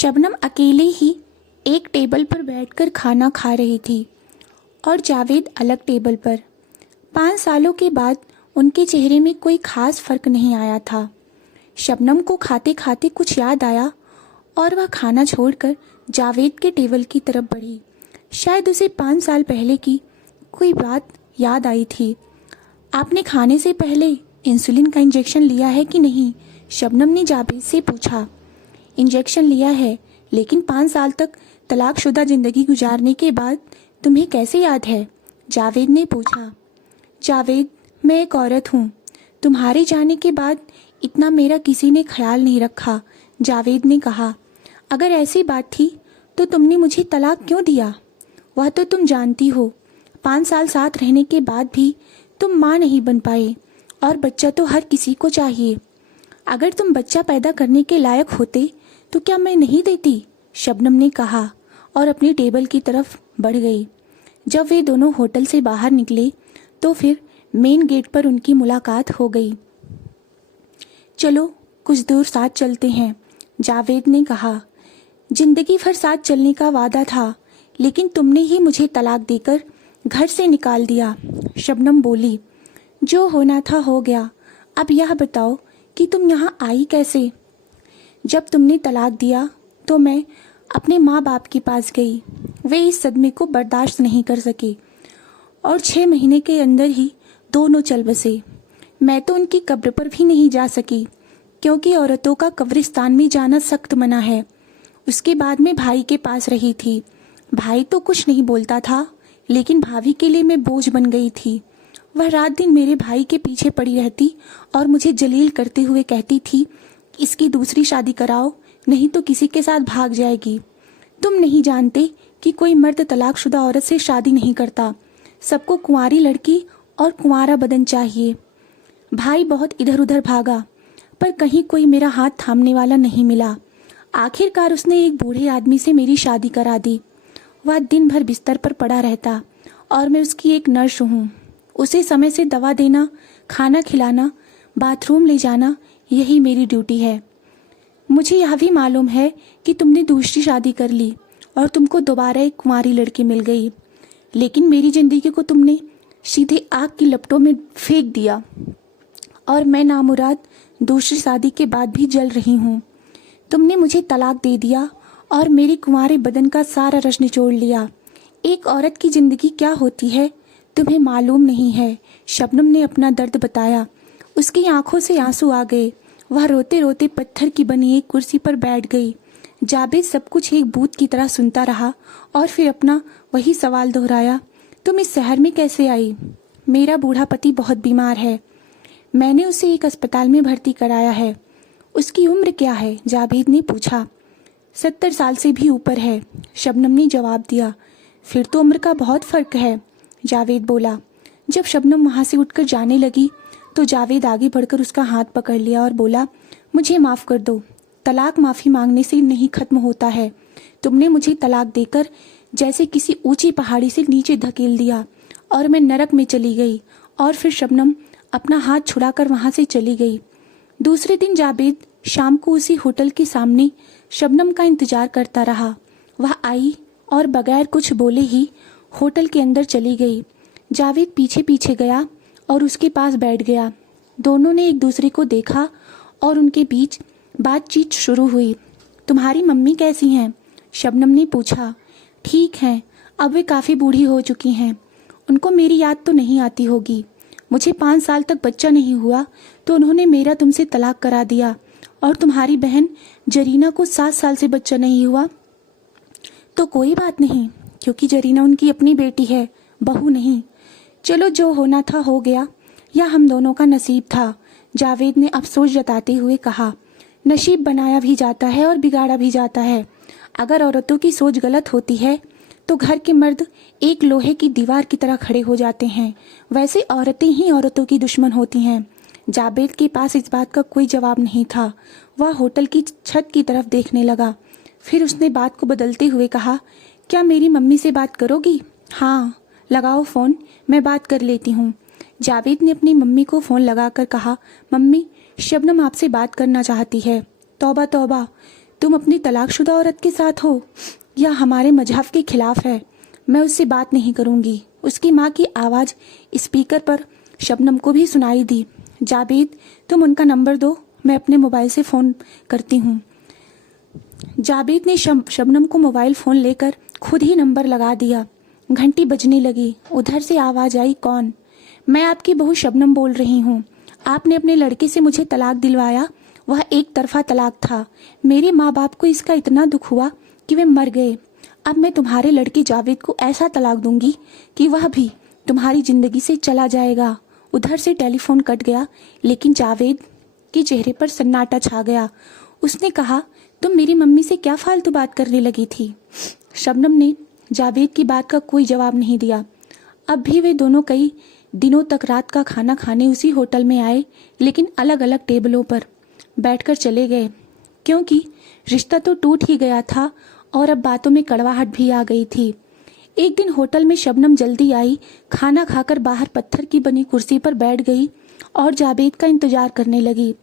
शबनम अकेले ही एक टेबल पर बैठकर खाना खा रही थी और जावेद अलग टेबल पर। 5 सालों के बाद उनके चेहरे में कोई खास फर्क नहीं आया था। शबनम को खाते खाते कुछ याद आया और वह खाना छोड़कर जावेद के टेबल की तरफ बढ़ी। शायद उसे 5 साल पहले की कोई बात याद आई थी। आपने खाने से पहले इंसुलिन का इंजेक्शन लिया है कि नहीं? शबनम ने जावेद से पूछा। इंजेक्शन लिया है, लेकिन 5 साल तक तलाकशुदा जिंदगी गुजारने के बाद तुम्हें कैसे याद है? जावेद ने पूछा। जावेद, मैं एक औरत हूँ। तुम्हारे जाने के बाद इतना मेरा किसी ने ख्याल नहीं रखा, जावेद ने कहा। अगर ऐसी बात थी तो तुमने मुझे तलाक क्यों दिया? वह तो तुम जानती हो, 5 साल साथ रहने के बाद भी तुम माँ नहीं बन पाए, और बच्चा तो हर किसी को चाहिए। अगर तुम बच्चा पैदा करने के लायक होते तो क्या मैं नहीं देती? शबनम ने कहा और अपनी टेबल की तरफ बढ़ गई। जब वे दोनों होटल से बाहर निकले तो फिर मेन गेट पर उनकी मुलाकात हो गई। चलो कुछ दूर साथ चलते हैं, जावेद ने कहा। जिंदगी भर साथ चलने का वादा था, लेकिन तुमने ही मुझे तलाक देकर घर से निकाल दिया, शबनम बोली। जो होना था हो गया। अब यह बताओ कि तुम यहाँ आई कैसे? जब तुमने तलाक दिया तो मैं अपने माँ बाप के पास गई। वे इस सदमे को बर्दाश्त नहीं कर सके और 6 महीने के अंदर ही दोनों चल बसे। मैं तो उनकी कब्र पर भी नहीं जा सकी, क्योंकि औरतों का कब्रिस्तान में जाना सख्त मना है। उसके बाद मैं भाई के पास रही थी। भाई तो कुछ नहीं बोलता था, लेकिन भाभी के लिए मैं बोझ बन गई थी। वह रात दिन मेरे भाई के पीछे पड़ी रहती और मुझे जलील करते हुए कहती थी, इसकी दूसरी शादी कराओ, नहीं तो किसी के साथ भाग जाएगी। तुम नहीं जानते कि कोई मर्द तलाकशुदा औरत से शादी नहीं करता। सबको कुंवारी लड़की और कुंवारा बदन चाहिए। भाई बहुत इधर उधर भागा, पर कहीं कोई मेरा हाथ थामने वाला नहीं मिला। आखिरकार उसने एक बूढ़े आदमी से मेरी शादी करा दी। वह दिन भर बिस्तर पर पड़ा रहता और मैं उसकी एक नर्स हूँ। उसे समय से दवा देना, खाना खिलाना, बाथरूम ले जाना, यही मेरी ड्यूटी है। मुझे यह भी मालूम है कि तुमने दूसरी शादी कर ली और तुमको दोबारा एक कुंवारी लड़की मिल गई, लेकिन मेरी जिंदगी को तुमने सीधे आग की लपटों में फेंक दिया और मैं नामुराद दूसरी शादी के बाद भी जल रही हूँ। तुमने मुझे तलाक दे दिया और मेरे कुंवारे बदन का सारा रस निचोड़ लिया। एक औरत की जिंदगी क्या होती है तुम्हें मालूम नहीं है, शबनम ने अपना दर्द बताया। उसकी आंखों से आंसू आ गए। वह रोते रोते पत्थर की बनी एक कुर्सी पर बैठ गई। जावेद सब कुछ एक भूत की तरह सुनता रहा और फिर अपना वही सवाल दोहराया, तुम इस शहर में कैसे आई? मेरा बूढ़ा पति बहुत बीमार है। मैंने उसे एक अस्पताल में भर्ती कराया है। उसकी उम्र क्या है? जावेद ने पूछा। 70 साल से भी ऊपर है, शबनम ने जवाब दिया। फिर तो उम्र का बहुत फर्क है, जावेद बोला। जब शबनम वहां से उठकर जाने लगी तो जावेद आगे बढ़कर उसका हाथ पकड़ लिया और बोला, मुझे माफ कर दो। तलाक माफी मांगने से नहीं खत्म होता है। तुमने मुझे तलाक देकर जैसे किसी ऊंची पहाड़ी से नीचे धकेल दिया और मैं नरक में चली गई। और फिर शबनम अपना हाथ छुड़ाकर वहां से चली गई। दूसरे दिन जावेद शाम को उसी होटल के सामने शबनम का इंतजार करता रहा। वह आई और बगैर कुछ बोले ही होटल के अंदर चली गई। जावेद पीछे पीछे गया और उसके पास बैठ गया। दोनों ने एक दूसरे को देखा और उनके बीच बातचीत शुरू हुई। तुम्हारी मम्मी कैसी हैं? शबनम ने पूछा। ठीक हैं, अब वे काफ़ी बूढ़ी हो चुकी हैं। उनको मेरी याद तो नहीं आती होगी। मुझे 5 साल तक बच्चा नहीं हुआ तो उन्होंने मेरा तुमसे तलाक करा दिया, और तुम्हारी बहन जरीना को 7 साल से बच्चा नहीं हुआ तो कोई बात नहीं, क्योंकि जरीना उनकी अपनी बेटी है, बहू नहीं। चलो जो होना था हो गया, यह हम दोनों का नसीब था, जावेद ने अफसोस जताते हुए कहा। नसीब बनाया भी जाता है और बिगाड़ा भी जाता है। अगर औरतों की सोच गलत होती है तो घर के मर्द एक लोहे की दीवार की तरह खड़े हो जाते हैं। वैसे औरतें ही औरतों की दुश्मन होती हैं। जावेद के पास इस बात का कोई जवाब नहीं था। वह होटल की छत की तरफ देखने लगा। फिर उसने बात को बदलते हुए कहा, क्या मेरी मम्मी से बात करोगी? हाँ, लगाओ फ़ोन, मैं बात कर लेती हूँ। जावेद ने अपनी मम्मी को फ़ोन लगाकर कहा, मम्मी, शबनम आपसे बात करना चाहती है। तौबा तौबा, तुम अपनी तलाकशुदा औरत के साथ हो? यह हमारे मजहब के खिलाफ है। मैं उससे बात नहीं करूंगी। उसकी माँ की आवाज़ स्पीकर पर शबनम को भी सुनाई दी। जावेद, तुम उनका नंबर दो, मैं अपने मोबाइल से फ़ोन करती हूँ। जावेद ने शबनम को मोबाइल फ़ोन लेकर खुद ही नंबर लगा दिया। घंटी बजने लगी। उधर से आवाज़ आई, कौन? मैं आपकी बहू शबनम बोल रही हूँ। आपने अपने लड़के से मुझे तलाक दिलवाया। वह एक तरफा तलाक था। मेरे माँ बाप को इसका इतना दुख हुआ कि वे मर गए। अब मैं तुम्हारे लड़के जावेद को ऐसा तलाक दूंगी कि वह भी तुम्हारी जिंदगी से चला जाएगा। उधर से टेलीफोन कट गया, लेकिन जावेद के चेहरे पर सन्नाटा छा गया। उसने कहा, तुम मेरी मम्मी से क्या फालतू बात करने लगी थी? शबनम ने जावेद की बात का कोई जवाब नहीं दिया। अब भी वे दोनों कई दिनों तक रात का खाना खाने उसी होटल में आए, लेकिन अलग अलग टेबलों पर बैठकर चले गए, क्योंकि रिश्ता तो टूट ही गया था और अब बातों में कड़वाहट भी आ गई थी। एक दिन होटल में शबनम जल्दी आई। खाना खाकर बाहर पत्थर की बनी कुर्सी पर बैठ गई और जावेद का इंतजार करने लगी।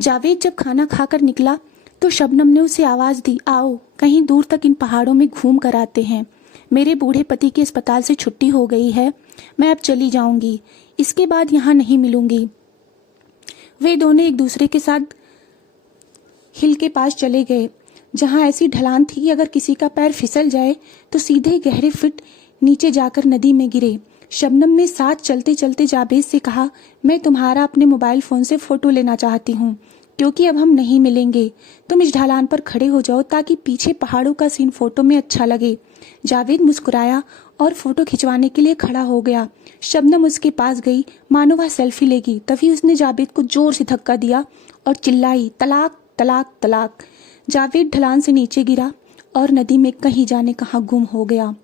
जावेद जब खाना खाकर निकला तो शबनम ने उसे आवाज़ दी, आओ कहीं दूर तक इन पहाड़ों में घूम कर आते हैं। मेरे बूढ़े पति के अस्पताल से छुट्टी हो गई है। मैं अब चली जाऊंगी, इसके बाद यहाँ नहीं मिलूंगी। वे दोनों एक दूसरे के साथ हिल के पास चले गए, जहाँ ऐसी ढलान थी कि अगर किसी का पैर फिसल जाए तो सीधे गहरे फीट नीचे जाकर नदी में गिरे। शबनम ने साथ चलते चलते जावेद से कहा, मैं तुम्हारा अपने मोबाइल फ़ोन से फ़ोटो लेना चाहती हूँ, क्योंकि अब हम नहीं मिलेंगे। तुम इस ढलान पर खड़े हो जाओ ताकि पीछे पहाड़ों का सीन फ़ोटो में अच्छा लगे। जावेद मुस्कुराया और फ़ोटो खिंचवाने के लिए खड़ा हो गया। शबनम उसके पास गई, मानो वह सेल्फी लेगी। तभी उसने जावेद को जोर से धक्का दिया और चिल्लाई, तलाक तलाक तलाक। जावेद ढलान से नीचे गिरा और नदी में कहीं जाने कहाँ गुम हो गया।